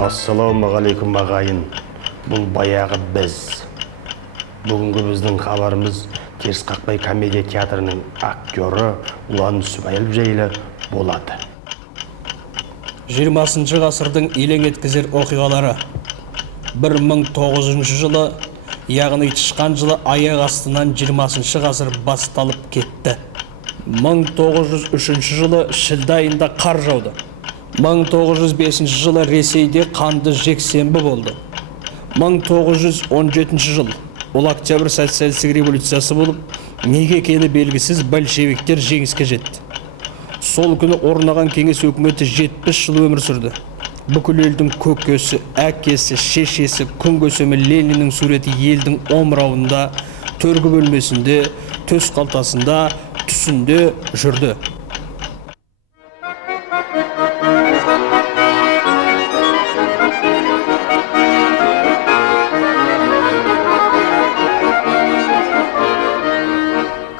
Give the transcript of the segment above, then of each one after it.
Ассалаумағалейкум ағайын. Бұл баяғы біз. Бүгінгі біздің хабарымыз Теріс қақпай комедия театрының актері Ұлан Нүсіпәлі жайлы болады. 20 ғасырдың елең еткізер оқиғалары. 1900 жылы, яғни тышқан жылы аяқ астынан 20 ғасыр басталып кетті. 1903 жылы шілде айында қар жауды. 1905 жылы Ресейде қанды жексенбі болды. 1917 жыл ол октябрь социалистік революциясы болып, неге екені белгісіз большевиктер жеңіске жетті. Сол күні орнаған кеңес өкіметі 70 жыл өмір сүрді. Бүкіл елдің көкесі, әкесі, шешесі, күн көсемі Лениннің суреті елдің омырауында, төргі бөлмесінде, төс қалтасында, түсінде жүрді.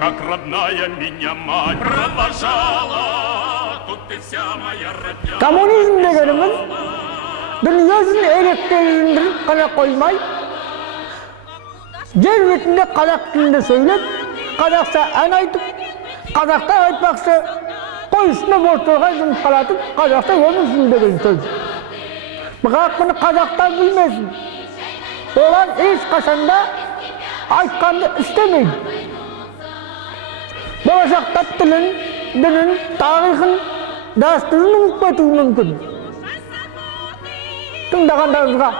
Как родная меня мать провожала, тут ты вся моя родня. Коммунизм дегенimiz dünyasını elektriklendirip kana koymay, yer betinde Kazak dilinde söylep, Kazakça an aytıp, Kazakta aytmaksa koy üstüne borçluğa zımkalatıp, Kazakta ölürsün degen söz. Bırak bunu Kazak'tan bilmesin. Olan hiç kaçanda aytkandı istemeydi. Болашақта тілін, дінін, тарихын, дәстүрін ұмытып кетуі мүмкін. Тыңдағандарыңызға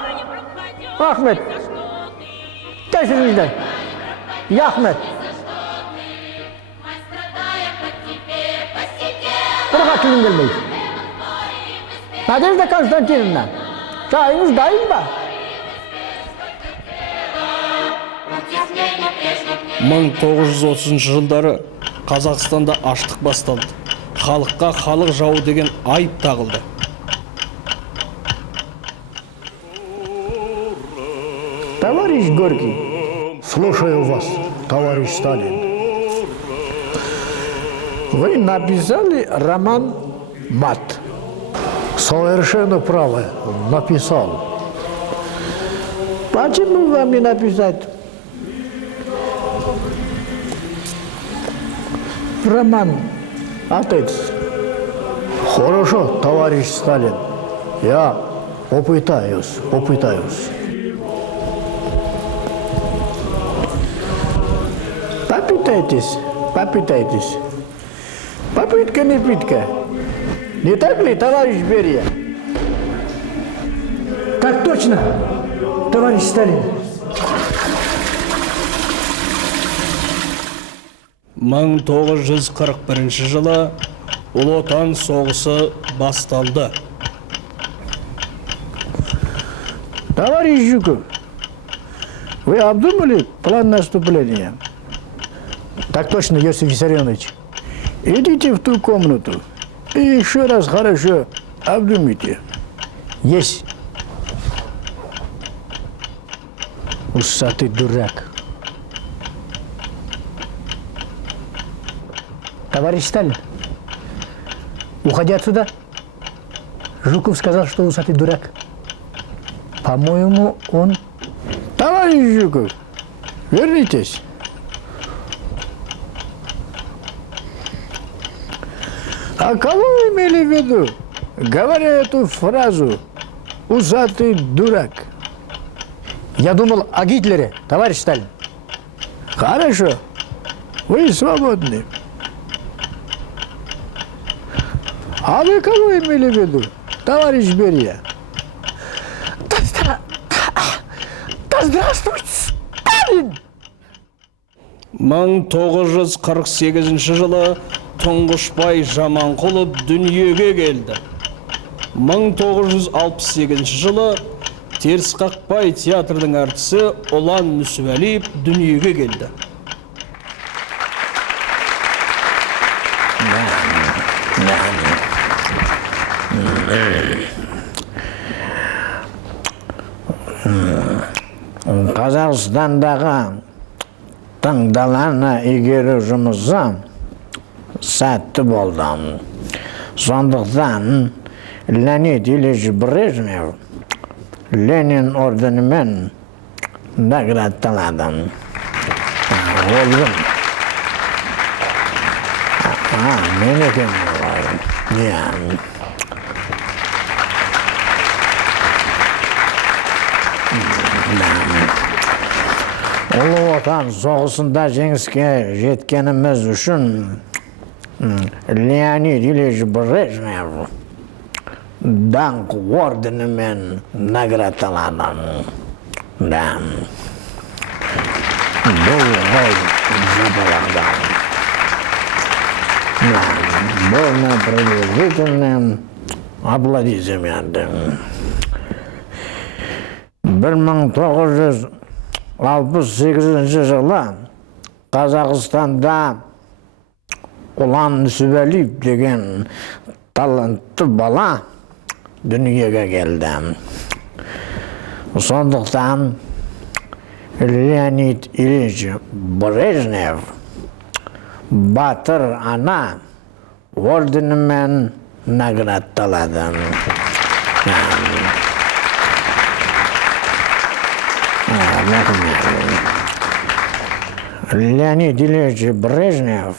рахмет. Кешіріңіздер. Рахмет. Бұрға тілін келмейді. Надежда Константиновна, чайыңыз дайын ба? 1930 жылдары Қазақстанда аштық басталды. Халыққа халық жауы деген айып тағылды. Товарищ Горький, слушаю вас, товарищ Сталин. Вы написали роман «Мат». Совершенно правы, написал. Почему вам не написать роман «Отец»? Хорошо, товарищ Сталин. Я попытаюсь. Попытайтесь. Попытка не пытка. Не так ли, товарищ Берия? Так точно, товарищ Сталин. 1941 жылы Ұлы Отан соғысы басталды. Товарищ Жуков, вы обдумали план наступления? Так точно, Иосиф Виссарионович. Идите в ту комнату и еще раз хорошо обдумайте. Есть. Усатый дурак. Товарищ Сталин, уходя отсюда, Жуков сказал, что усатый дурак. По-моему, он... Товарищ Жуков, вернитесь. А кого вы имели в виду, говоря эту фразу «усатый дурак»? Я думал о Гитлере, товарищ Сталин. Хорошо, вы свободны. А вы кого имели в виду, товарищ Берия? Да здравствует Сталин! 1948 жылы Тұңғышбай Жаманқұлов дүниеге келді. 1968 жылы Теріс қақпай театрының әртісі Ұлан Нүсіпәлі дүниеге келді. Қазақстандағы таңдаланы игеру жұмысы сәтті болды. Сондықтан Леонид Ильич Брежнев Ленин орденімен наградталадым. Олжым. Мен екен олай. Ұлы Отан соғысында жеңіске жеткеніміз үшін Леонид Ильич Брежнев даңқ орденімен наградталадым. Бұл ғой жапалағдан. Болна продолжительным аплодисментом. 1968 жылы Қазақстанда Ұлан Сүбәлиев деген талантты бала дүниеге келді. Сондықтан Леонид Ильич Брежнев Батыр ана орденімен наградталады. Леонид Ильич Брежнев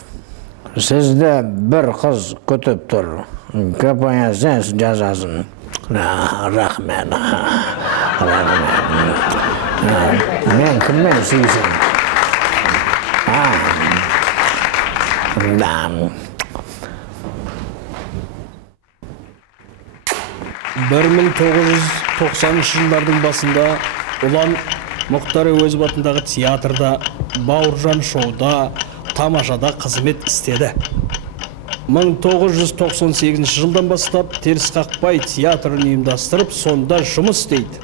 сізді бір қыз күтіп тұр. КПСС жазасын. Рахмет. Мен кіммен сүйсің? 1990 жылдардың басында Ұлан Мұхтар Әуезов атындағы театрда, Бауыржан шоуда, тамашада қызмет істеді. 1998 жылдан бастап Терісқақпай театрын ұйымдастырып, сонда жұмыс істейді.